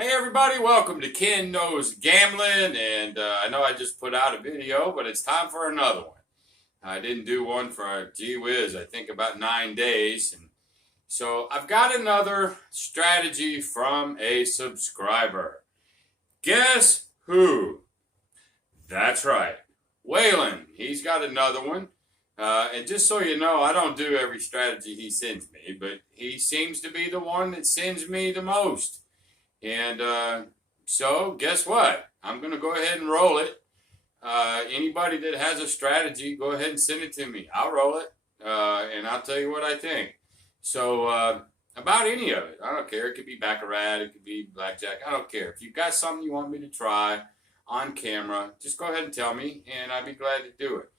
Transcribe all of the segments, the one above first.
Hey everybody, welcome to Ken Knows Gambling, and I know I just put out a video, but it's time for another one. I didn't do one for, gee whiz, I think about 9 days, and so I've got another strategy from a subscriber. Guess who? That's right, Waylon. He's got another one, and just so you know, I don't do every strategy he sends me, but he seems to be the one that sends me the most. And so, guess what? I'm going to go ahead and roll it. Anybody that has a strategy, go ahead and send it to me. I'll roll it, and I'll tell you what I think. So, about any of it, I don't care. It could be baccarat, it could be blackjack. I don't care. If you've got something you want me to try on camera, just go ahead and tell me, and I'd be glad to do it.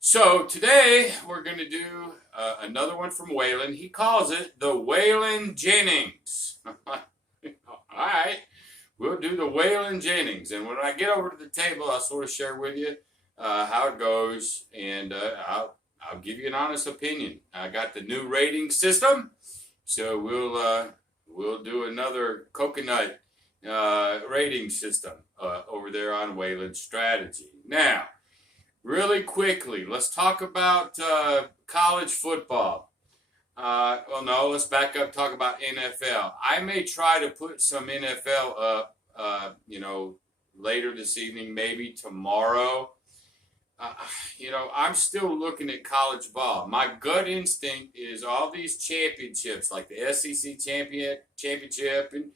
So today we're going to do another one from Waylon. He calls it the Waylon Jennings. All right, we'll do the Waylon Jennings, and when I get over to the table, I'll sort of share with you how it goes, and I'll give you an honest opinion. I got the new rating system, so we'll do another coconut rating system over there on Waylon Strategy. Now, really quickly, let's talk about college football. Well, no, let's back up, talk about NFL. I may try to put some NFL up, later this evening, maybe tomorrow. I'm still looking at college ball. My gut instinct is all these championships, like the SEC championship and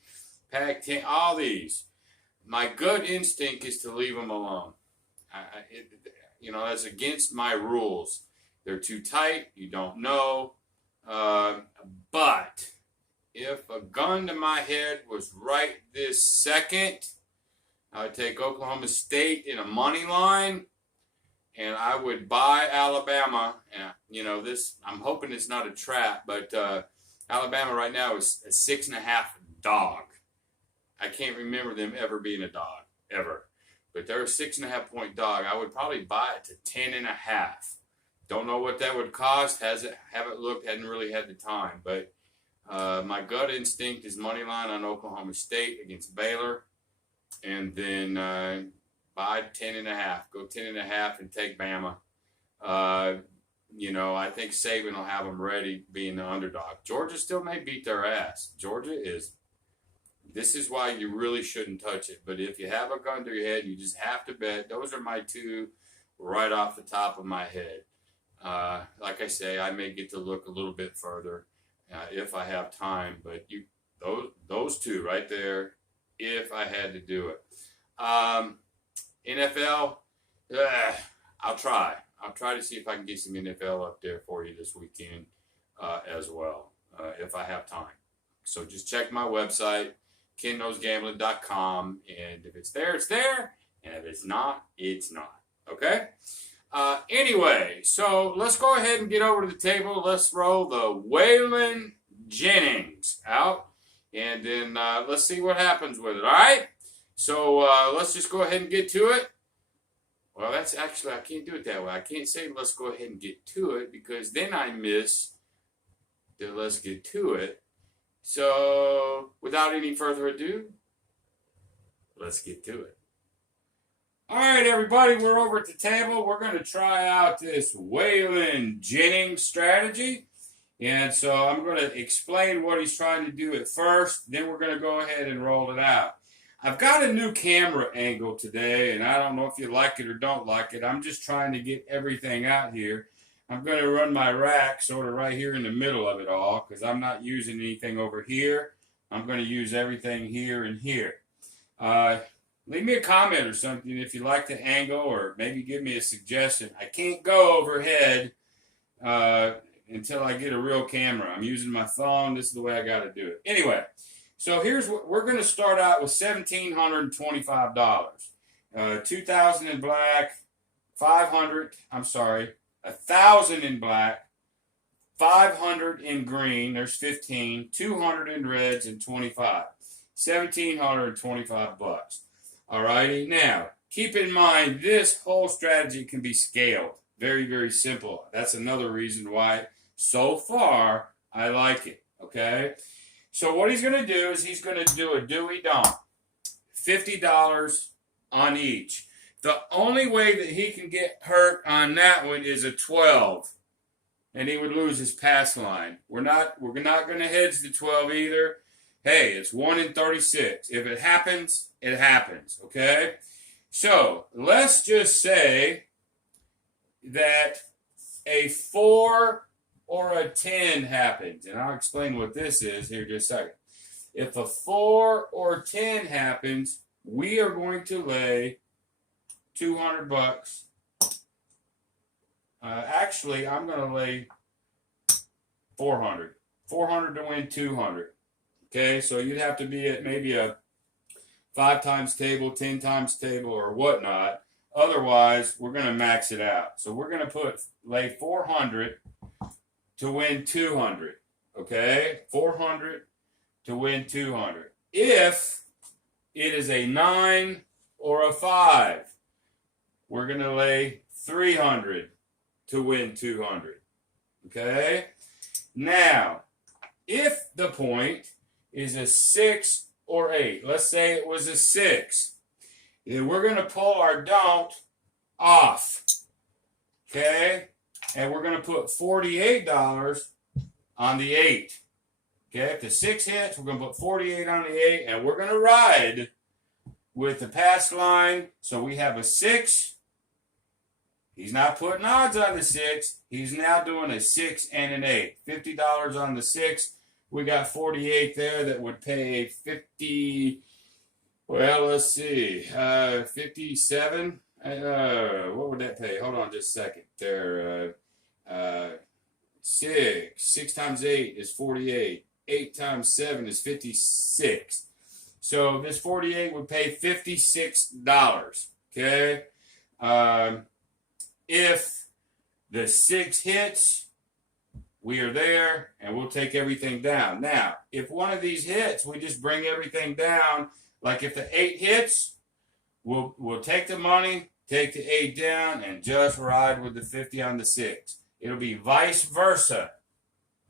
Pac-10, all these. My gut instinct is to leave them alone. That's against my rules. They're too tight. You don't know. But if a gun to my head was right this second, I would take Oklahoma State in a money line, and I would buy Alabama. And I'm hoping it's not a trap, but Alabama right now is a 6.5 dog. I can't remember them ever being a dog ever, but they're a 6.5 point dog. I would probably buy it to 10.5. Don't know what that would cost. Haven't looked. Hadn't really had the time. But my gut instinct is money line on Oklahoma State against Baylor, and then buy 10.5. Go 10.5 and take Bama. I think Saban will have them ready, being the underdog. Georgia still may beat their ass. This is why you really shouldn't touch it. But if you have a gun to your head, you just have to bet. Those are my two right off the top of my head. Like I say, I may get to look a little bit further if I have time, but those two right there, if I had to do it. NFL, I'll try. I'll try to see if I can get some NFL up there for you this weekend as well, if I have time. So just check my website, KenKnowsGambling.com, and if it's there, it's there, and if it's not, it's not. Okay? Anyway, so let's go ahead and get over to the table. Let's roll the Waylon Jennings out, and then let's see what happens with it, all right? So let's just go ahead and get to it. Well, that's actually, I can't do it that way. I can't say let's go ahead and get to it, because then I miss the let's get to it. So without any further ado, let's get to it. All right, everybody, we're over at the table. We're going to try out this Waylon Jennings strategy. And so I'm going to explain what he's trying to do at first. Then we're going to go ahead and roll it out. I've got a new camera angle today, and I don't know if you like it or don't like it. I'm just trying to get everything out here. I'm going to run my rack sort of right here in the middle of it all, because I'm not using anything over here. I'm going to use everything here and here. Leave me a comment or something if you like the angle, or maybe give me a suggestion. I can't go overhead until I get a real camera. I'm using my phone. This is the way I got to do it. Anyway, so here's what we're going to start out with: $1,725. 2,000 in black, 1,000 in black, 500 in green. There's 15, 200 in reds, and 25. $1,725. Alrighty, now keep in mind this whole strategy can be scaled. Very, very simple. That's another reason why so far I like it. Okay, So what he's going to do is he's going to do a Dewey Donk. $50 on each. The only way that he can get hurt on that one is a 12. And he would lose his pass line. We're not going to hedge the 12 either. Hey, it's 1 in 36. If it happens, it happens. Okay? So let's just say that a 4 or a 10 happens. And I'll explain what this is here in just a second. If a 4 or 10 happens, we are going to lay $200. Actually, I'm going to lay 400. 400 to win 200. Okay, so you'd have to be at maybe a 5 times table, 10 times table, or whatnot. Otherwise, we're going to max it out. So we're going to lay 400 to win 200. Okay, 400 to win 200. If it is a 9 or a 5, we're going to lay 300 to win 200. Okay? Now, if the point is a 6 or 8, let's say it was a 6, then we're going to pull our don't off. Okay? And we're going to put $48 on the 8. Okay? If the 6 hits, we're going to put 48 on the 8, and we're going to ride with the pass line. So we have a 6. He's not putting odds on the 6. He's now doing a 6 and an 8. $50 on the 6. We got 48 there that would pay 50. Well, let's see. 57. What would that pay? Hold on just a second. There. 6. 6 times 8 is 48. 8 times 7 is 56. So this 48 would pay $56. Okay. If the 6 hits, we are there, and we'll take everything down. Now, if one of these hits, we just bring everything down. Like if the 8 hits, we'll take the money, take the 8 down, and just ride with the 50 on the 6. It'll be vice versa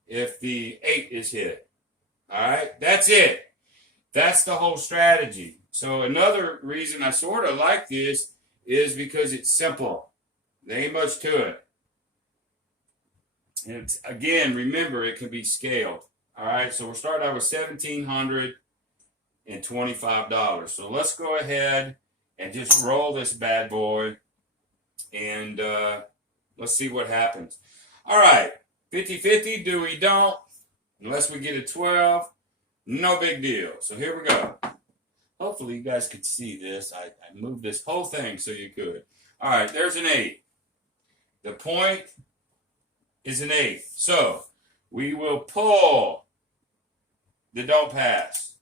if the 8 is hit. All right? That's it. That's the whole strategy. So another reason I sort of like this is because it's simple. There ain't much to it. And it's, again, remember, it can be scaled. All right, so we're starting out with $1,725. So let's go ahead and just roll this bad boy, and let's see what happens. All right, 50-50, do we don't? Unless we get a 12, no big deal. So here we go. Hopefully you guys could see this. I moved this whole thing so you could. All right, there's an 8. The point is an 8. So we will pull the don't pass.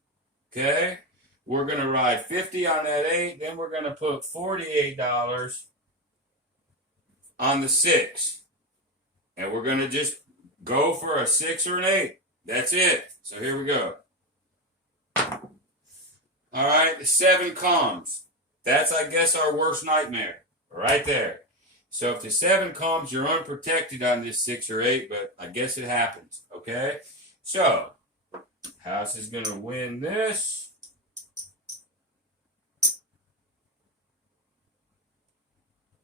Okay? We're going to ride 50 on that 8. Then we're going to put $48 on the 6. And we're going to just go for a 6 or an 8. That's it. So here we go. All right, the 7 comes. That's, I guess, our worst nightmare. Right there. So if the 7 comes, you're unprotected on this 6 or 8, but I guess it happens, okay? So, house is going to win this.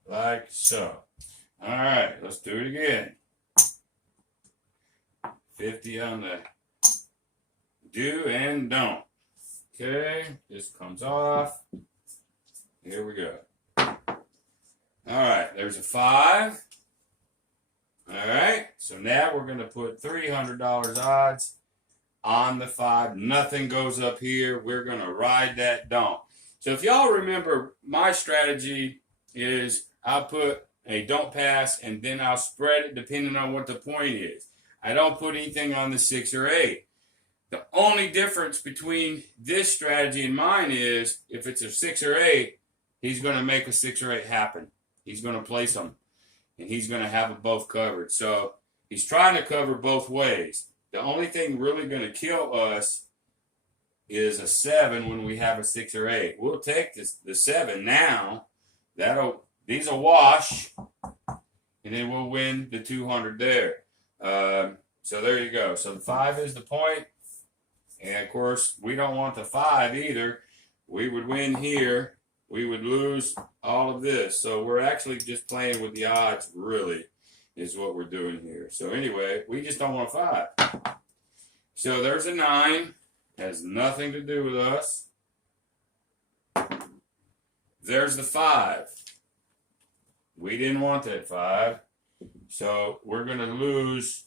Like so. All right, let's do it again. 50 on the do and don't. Okay, this comes off. Here we go. All right, there's a 5. All right, so now we're going to put $300 odds on the 5. Nothing goes up here. We're going to ride that don't. So if y'all remember, my strategy is I'll put a don't pass, and then I'll spread it depending on what the point is. I don't put anything on the 6 or 8. The only difference between this strategy and mine is if it's a 6 or 8, he's going to make a 6 or 8 happen. He's going to place them, and he's going to have them both covered. So he's trying to cover both ways. The only thing really going to kill us is a 7 when we have a 6 or 8. We'll take the 7 now. These will wash, and then we'll win the 200 there. So there you go. So the 5 is the point, And of course, we don't want the 5 either. We would win here. We would lose all of this. So we're actually just playing with the odds, really, is what we're doing here. So anyway, we just don't want 5. So there's a 9. Has nothing to do with us. There's the 5. We didn't want that 5. So we're going to lose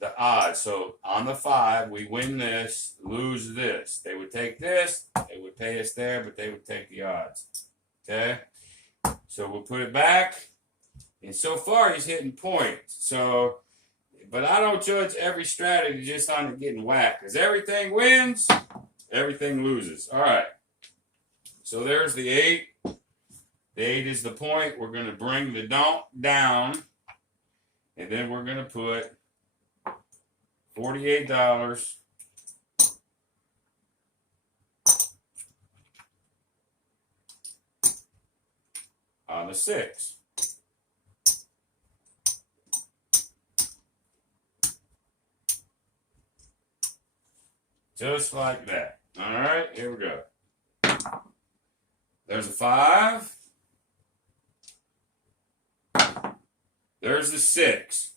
the odds. So on the 5, we win this, lose this. They would take this, they would pay us there, but they would take the odds. Okay? So we'll put it back. And so far, he's hitting points. So, but I don't judge every strategy just on it getting whacked. Because everything wins, everything loses. All right. So there's the 8. The 8 is the point. We're going to bring the donk down. And then we're going to put $48 on the 6. Just like that. All right, here we go. There's a 5. There's the 6.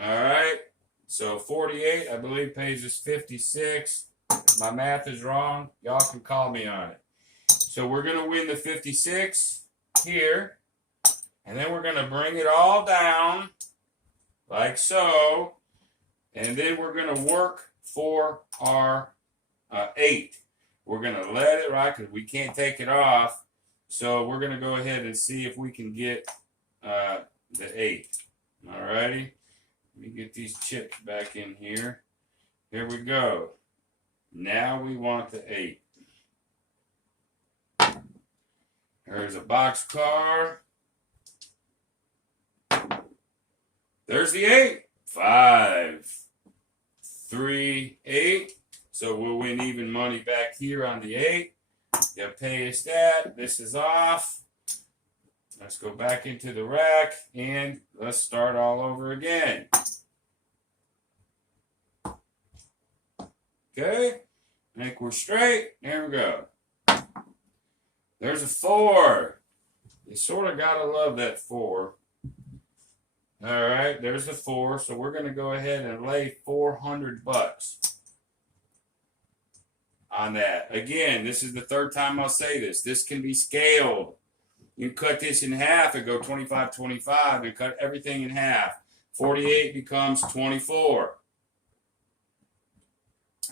All right. So 48, I believe, pays us 56. If my math is wrong, y'all can call me on it. So we're going to win the 56 here. And then we're going to bring it all down like so. And then we're going to work for our 8. We're going to let it ride because we can't take it off. So we're going to go ahead and see if we can get the 8. All righty. Let me get these chips back in here. Here we go. Now we want the 8. There's a box car. There's the 8. 5, 3, 8. So we'll win even money back here on the 8. You gotta pay us that. This is off. Let's go back into the rack and let's start all over again. Okay, I think we're straight. There we go. There's a 4. You sort of gotta love that 4. All right, there's the 4. So we're gonna go ahead and lay $400 on that. Again, this is the third time I'll say this. This can be scaled. You cut this in half and go 25, 25 and cut everything in half. 48 becomes 24.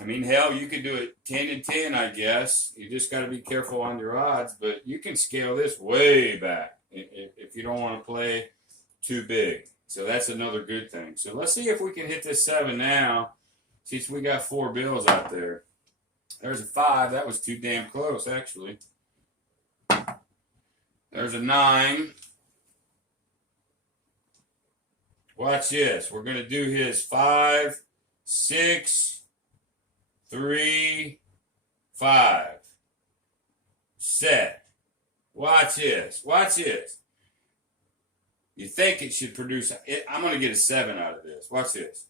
I mean, hell, you could do it 10 and 10, I guess. You just got to be careful on your odds, but you can scale this way back if you don't want to play too big. So that's another good thing. So let's see if we can hit this 7 now, since we got 4 bills out there. There's a 5. That was too damn close, actually. There's a 9. Watch this. We're going to do his 5, 6, 3, 5. Set. Watch this. Watch this. You think it should produce... I'm going to get a 7 out of this. Watch this.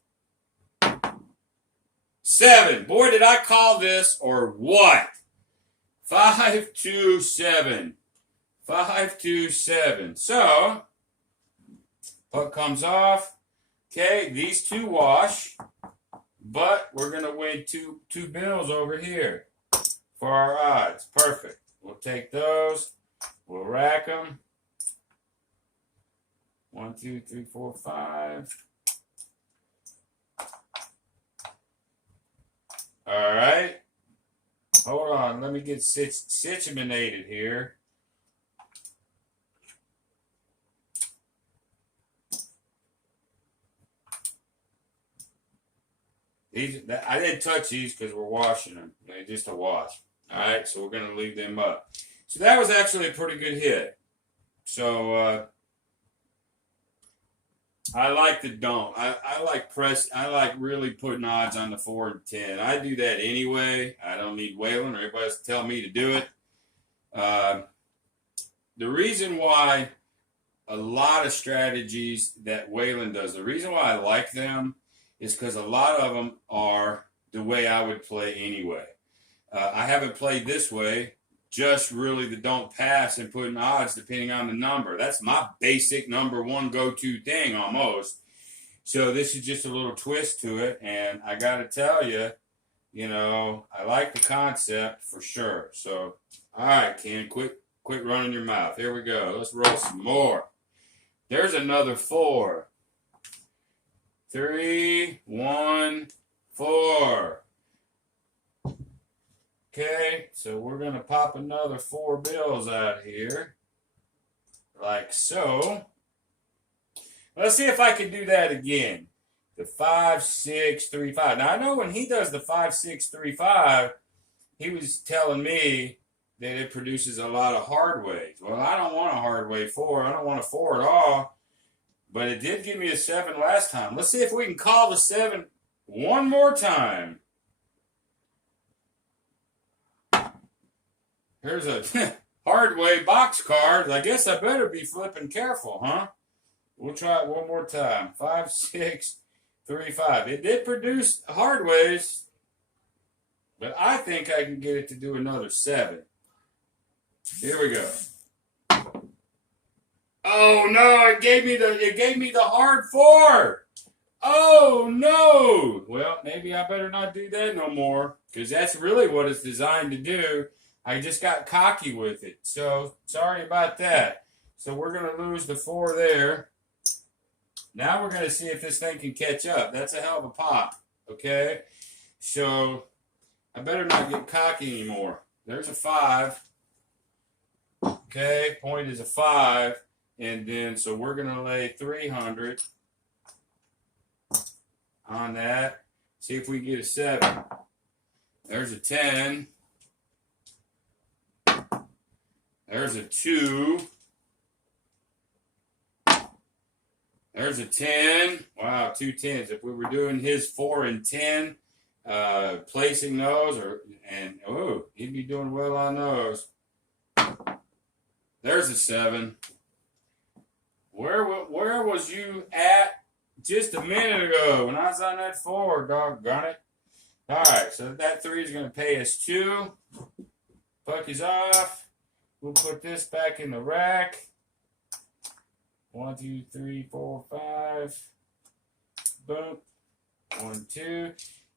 7. Boy, did I call this or what? 5, 2, 7. 5, 2, 7. So, puck comes off. Okay, these 2 wash. But we're going to win two bills over here for our odds. Perfect. We'll take those. We'll rack them. 1, 2, 3, 4, 5. All right. Hold on. Let me get situated here. I didn't touch these because we're washing them. They're just a wash. All right, so we're going to leave them up. So that was actually a pretty good hit. So I like the don't. I like I like really putting odds on the 4 and 10. I do that anyway. I don't need Waylon or anybody else to tell me to do it. The reason why a lot of strategies that Waylon does, the reason why I like them is because a lot of them are the way I would play anyway. I haven't played this way, just really the don't pass and putting odds depending on the number. That's my basic number one go-to thing almost. So this is just a little twist to it, and I got to tell you, you know, I like the concept for sure. So, all right, Ken, quit running your mouth. Here we go. Let's roll some more. There's another 4. 3, 1, 4. Okay, so we're going to pop another 4 bills out here, like so. Let's see if I can do that again. The 5, 6, 3, 5. Now, I know when he does the 5, 6, 3, 5, he was telling me that it produces a lot of hard ways. Well, I don't want a hard way 4. I don't want a 4 at all. But it did give me a 7 last time. Let's see if we can call the 7 one more time. Here's a hard way box card. I guess I better be flipping careful, huh? We'll try it one more time. 5, 6, 3, 5. It did produce hard ways, but I think I can get it to do another 7. Here we go. Oh no! It gave me the hard 4. Oh no! Well, maybe I better not do that no more, because that's really what it's designed to do. I just got cocky with it, so sorry about that. So we're gonna lose the 4 there. Now we're gonna see if this thing can catch up. That's a hell of a pop. Okay, so I better not get cocky anymore. There's a 5. Okay, point is a 5. And then, so we're going to lay 300 on that. See if we can get a 7. There's a 10. There's a 2. There's a 10. Wow, 2 10s. If we were doing his 4 and 10, placing those, he'd be doing well on those. There's a 7. Where was you at just a minute ago when I was on that 4, doggone it? All right, so that 3 is going to pay us 2. Puck is off. We'll put this back in the rack. 1, 2, 3, 4, 5. Boom. 1, 2.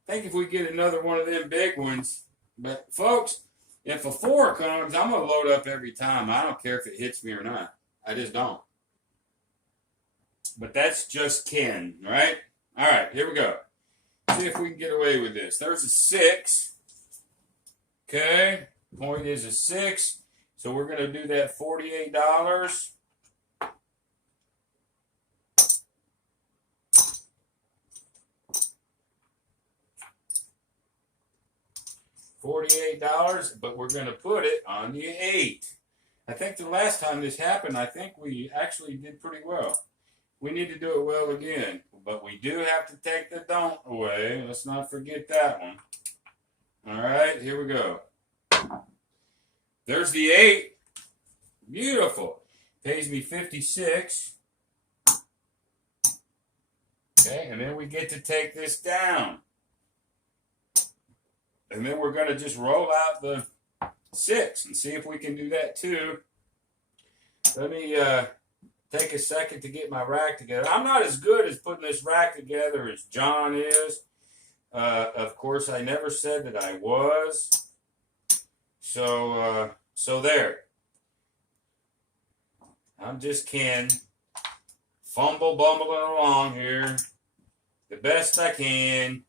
I think if we get another one of them big ones. But, folks, if a 4 comes, I'm going to load up every time. I don't care if it hits me or not. I just don't. But that's just Ken, right? All right, here we go. See if we can get away with this. There's a 6. Okay, point is a 6. So we're going to do that $48. $48, but we're going to put it on the 8. I think the last time this happened, I think we actually did pretty well. We need to do it well again, but we do have to take the don't away. Let's not forget that one. All right, here we go. There's the 8. Beautiful. Pays me 56. Okay, and then we get to take this down. And then we're going to just roll out the 6 and see if we can do that too. Let me take a second to get my rack together. I'm not as good as putting this rack together as John is. Of course, I never said that I was. So there. I'm just Ken, bumbling along here the best I can.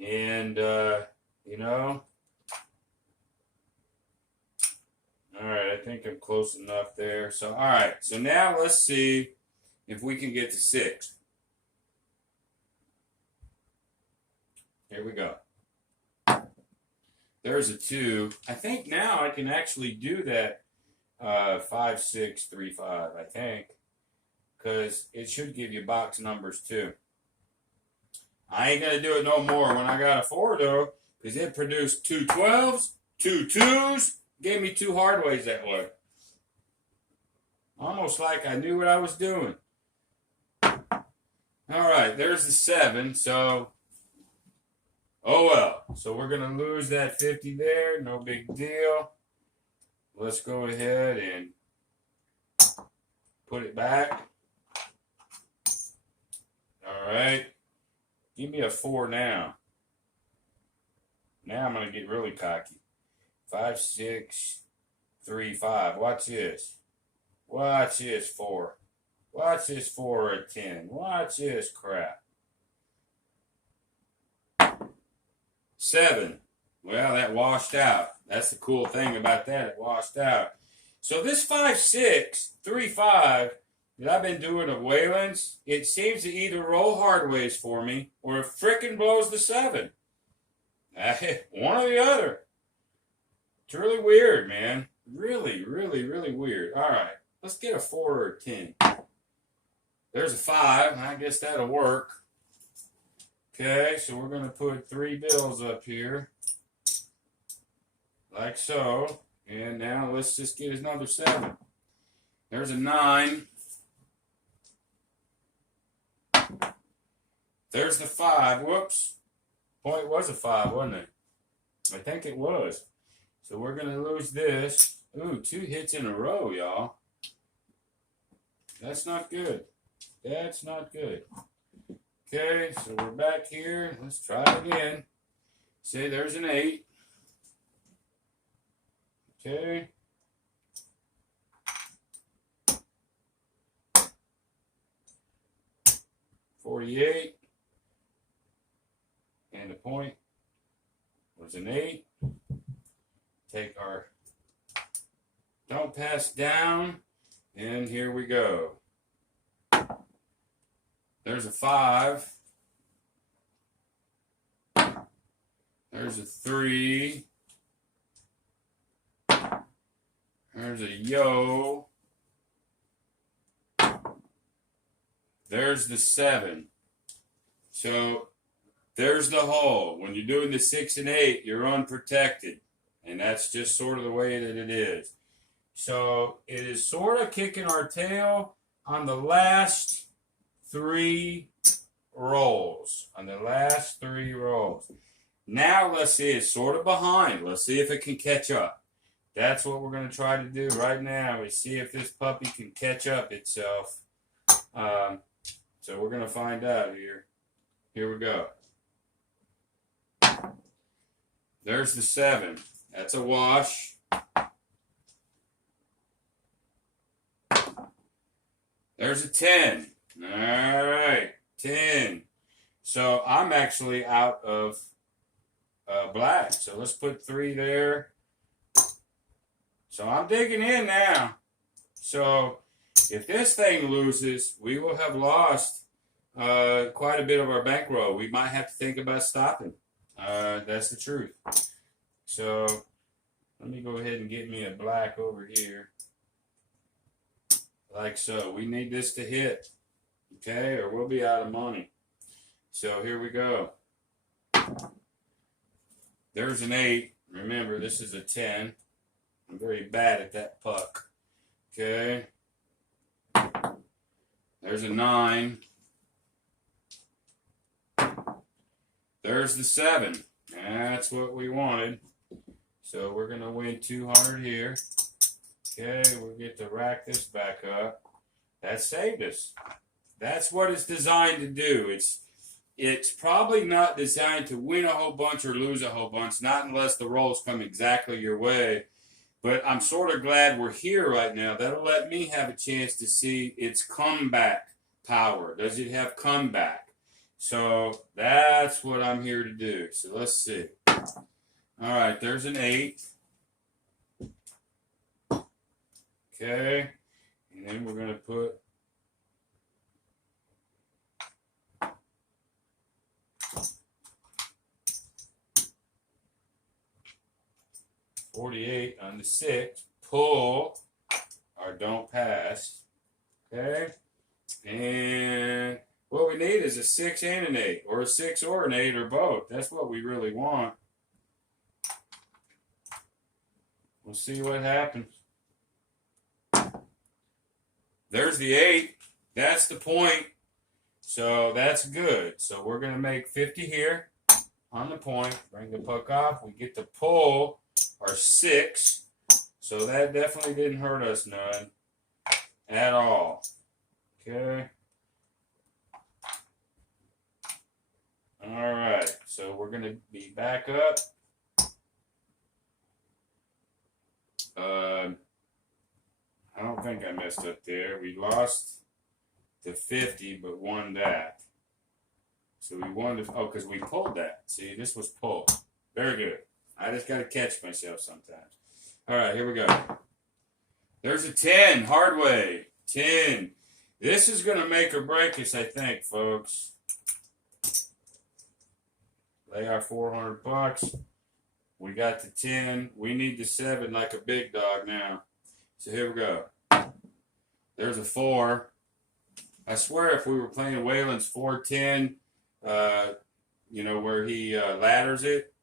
And, you know, all right, I think I'm close enough there. So, all right, so now let's see if we can get to 6. Here we go. There's a 2. I think now I can actually do that 5, 6, 3, 5, I think, because it should give you box numbers too. I ain't going to do it no more when I got a 4, though, because it produced 2 12s, 2 2s, gave me 2 hard ways that way. Almost like I knew what I was doing. All right, there's the 7. So Oh well. So we're going to lose that 50 there. No big deal. Let's go ahead and put it back. All right. Give me a 4 now. Now I'm going to get really cocky. 5, 6, 3, 5. Watch this. Watch this 4. Watch this 4 or 10. Watch this crap. 7. Well, that washed out. That's the cool thing about that. It washed out. So this 5, 6, 3, 5 that I've been doing of Waylon's, it seems to either roll hard ways for me or it frickin' blows the 7. One or the other. It's really weird, man. Really, really, really weird. All right. Let's get a 4 or a 10. There's a 5. I guess that'll work. Okay, so we're going to put 3 bills up here. Like so. And now let's just get another 7. There's a 9. There's the 5. Whoops. Point was a 5, wasn't it? I think it was. So we're going to lose this. Ooh, 2 hits in a row, y'all. That's not good. That's not good. Okay, so we're back here. Let's try it again. Say there's an 8. Okay. $48. And the point was an 8. Take our don't pass down. And here we go. There's a 5. There's a 3. There's a yo. There's the 7. So there's the hole. When you're doing the 6 and 8, you're unprotected. And that's just sort of the way that it is. So it is sort of kicking our tail on the last 3 rolls. On the last 3 rolls. Now let's see, it's sort of behind. Let's see if it can catch up. That's what we're going to try to do right now, is see if this puppy can catch up itself. So we're going to find out here. Here we go. There's the 7. That's a wash. There's a 10. All right, 10. So I'm actually out of black. So let's put 3 there. So I'm digging in now. So if this thing loses, we will have lost quite a bit of our bankroll. We might have to think about stopping. That's the truth. So let me go ahead and get me a black over here. Like so. We need this to hit. Okay, or we'll be out of money. So here we go. There's an 8. Remember, this is a 10. I'm very bad at that puck. Okay. There's a 9. There's the 7. That's what we wanted. So we're going to win 200 here. Okay, we'll get to rack this back up. That saved us. That's what it's designed to do. It's probably not designed to win a whole bunch or lose a whole bunch, not unless the rolls come exactly your way. But I'm sort of glad we're here right now. That'll let me have a chance to see its comeback power. Does it have comeback? So that's what I'm here to do. So let's see. All right, there's an 8. Okay. And then we're going to put $48 on the 6. Pull or don't pass. Okay. And what we need is a 6 and an 8, or a 6 or an 8, or both. That's what we really want. We'll see what happens. There's the 8. That's the point. So that's good. So we're going to make 50 here. on the point. Bring the puck off. We get to pull our 6. So that definitely didn't hurt us none at all. Okay. All right. So we're going to be back up. I don't think I messed up there. We lost to 50, but won that. So we won to, oh, because we pulled that. See, this was pulled. Very good. I just got to catch myself sometimes. All right, here we go. There's a 10, hard way. 10. This is going to make or break us, I think, folks. Lay our 400 bucks. We got the 10. We need the 7 like a big dog now. So here we go. There's a 4. I swear if we were playing Waylon's 410, you know, where he ladders it,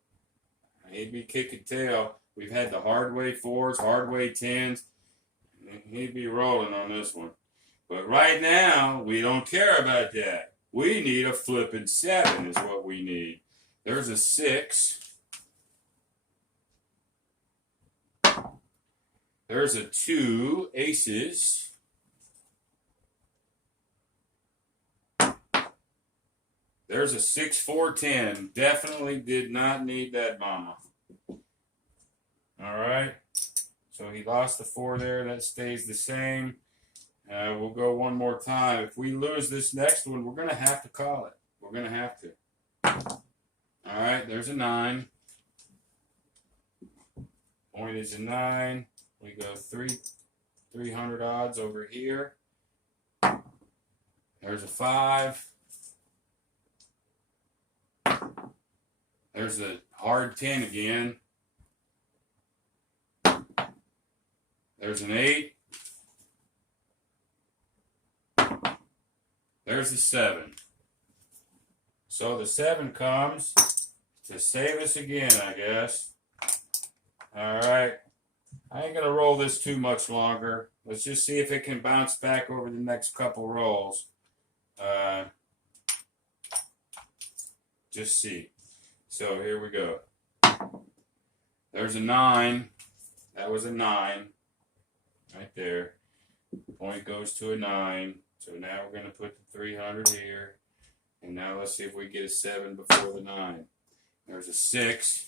he'd be kicking tail. We've had the hard way 4s, hard way 10s. He'd be rolling on this one. But right now, we don't care about that. We need a flipping 7 is what we need. There's a 6. There's a 2, aces. There's a 6, 4, 10. Definitely did not need that mama. All right. So he lost the 4 there. That stays the same. We'll go one more time. If we lose this next one, we're going to have to call it. We're going to have to. All right. There's a 9. Point is a 9. We go 300 odds over here. There's a 5. There's a hard 10 again. There's an 8. There's a 7. So the 7 comes to save us again, I guess. All right. I ain't going to roll this too much longer. Let's just see if it can bounce back over the next couple rolls. Just see. So here we go. There's a 9. That was a 9. Right there. Point goes to a 9. So now we're going to put the 300 here. And now let's see if we get a 7 before the 9. There's a 6.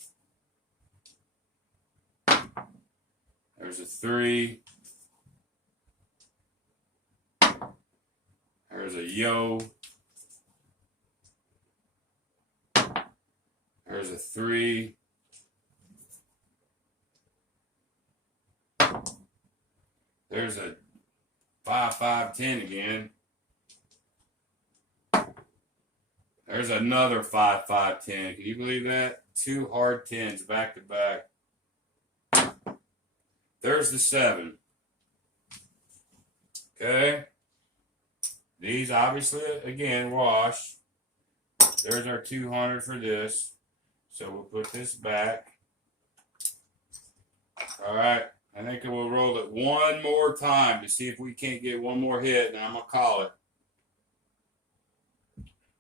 There's a 3. There's a yo. There's a 3. There's a 5, 5, 10 again. There's another 5, 5, 10. Can you believe that? 2 hard 10s back to back. There's the 7. Okay. These obviously, again, wash. There's our 200 for this. So we'll put this back. All right. I think we'll roll it one more time to see if we can't get one more hit, and I'm going to call it.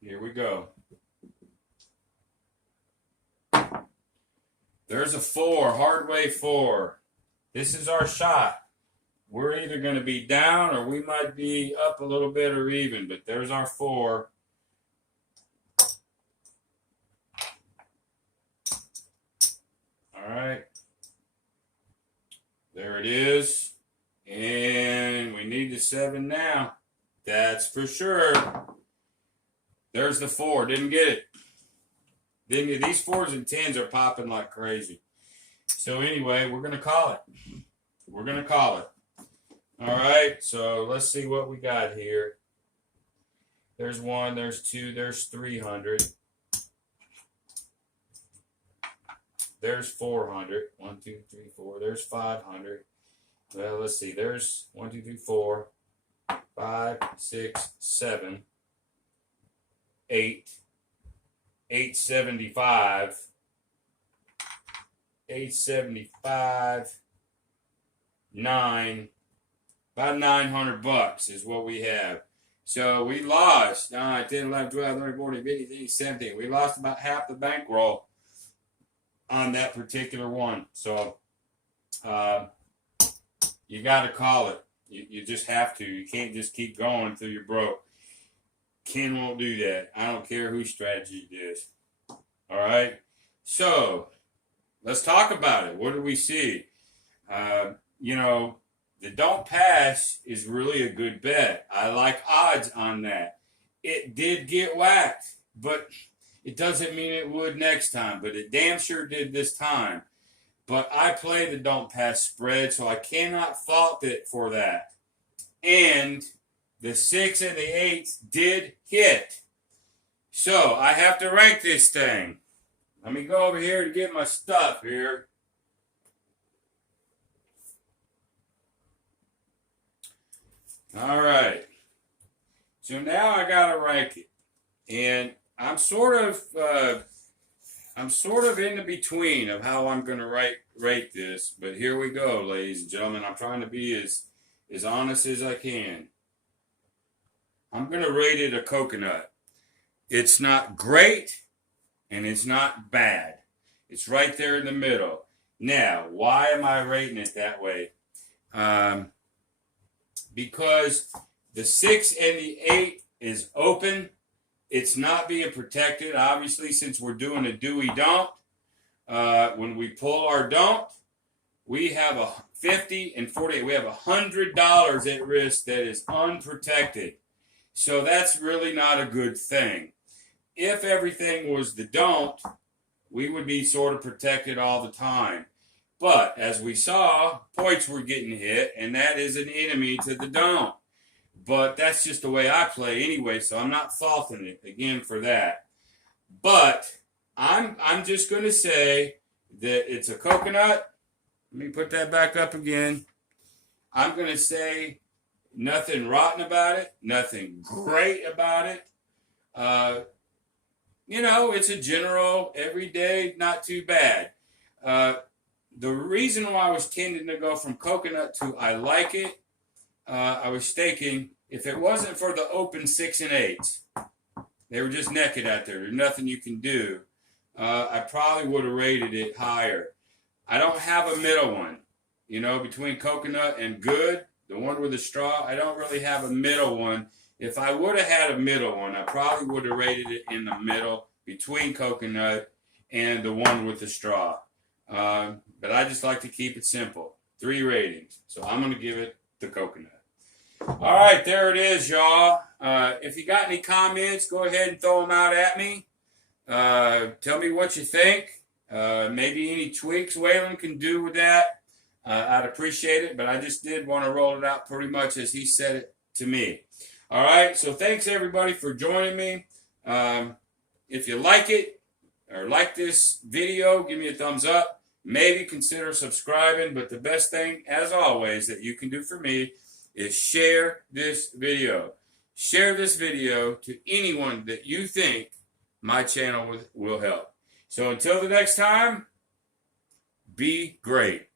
Here we go. There's a 4, hard way 4. This is our shot. We're either going to be down or we might be up a little bit or even, but there's our 4. All right. There it is. And we need the 7 now. That's for sure. There's the 4. Didn't get it. Didn't get, these 4s and 10s are popping like crazy. So anyway, we're going to call it. We're going to call it. All right. So let's see what we got here. There's 1, there's 2, there's 300. There's 400. 1, 2, 3, 4. There's 500. Well, let's see. There's 1, 2, 3, 4, 5, 6, 7, 8, 875, 875, 9. About 900 bucks is what we have. So we lost 9, 10, 11, 12, 13, 14, 15, 16, 17. We lost about half the bankroll on that particular one. So you got to call it. You just have to. You can't just keep going until you're broke. Ken won't do that. I don't care whose strategy it is. All right? So let's talk about it. What do we see? You know, the don't pass is really a good bet. I like odds on that. It did get whacked, but it doesn't mean it would next time. But it damn sure did this time. But I play the don't pass spread, so I cannot fault it for that. And the 6 and the 8 did hit. So I have to rank this thing. Let me go over here to get my stuff here. All right. So now I got to rank it. And I'm sort of in the between of how I'm going to rate this. But here we go, ladies and gentlemen. I'm trying to be as honest as I can. I'm going to rate it a coconut. It's not great, and it's not bad. It's right there in the middle. Now, why am I rating it that way? Because the 6 and the 8 is open. It's not being protected, obviously, since we're doing a do-we-don't. When we pull our don't, we have a 50 and 48. We have $100 at risk that is unprotected. So that's really not a good thing. If everything was the don't, we would be sort of protected all the time. But as we saw, points were getting hit, and that is an enemy to the don't. But that's just the way I play anyway, so I'm not faulting it again for that. But I'm just going to say that it's a coconut. Let me put that back up again. I'm going to say nothing rotten about it, nothing great about it. You know, it's a general, everyday, not too bad. The reason why I was tending to go from coconut to I like it, I was thinking, if it wasn't for the open 6 and 8s, they were just naked out there. There's nothing you can do. I probably would have rated it higher. I don't have a middle one. You know, between coconut and good, the one with the straw, I don't really have a middle one. If I would have had a middle one, I probably would have rated it in the middle between coconut and the one with the straw. But I just like to keep it simple. 3 ratings. So I'm going to give it the coconut. All right, there it is, y'all. If you got any comments, go ahead and throw them out at me. Tell me what you think. Maybe any tweaks Waylon can do with that. I'd appreciate it, but I just did want to roll it out pretty much as he said it to me. All right, so thanks everybody for joining me. If you like it or like this video, give me a thumbs up. Maybe consider subscribing, but the best thing, as always, that you can do for me is share this video. Share this video to anyone that you think my channel will help. So until the next time, be great.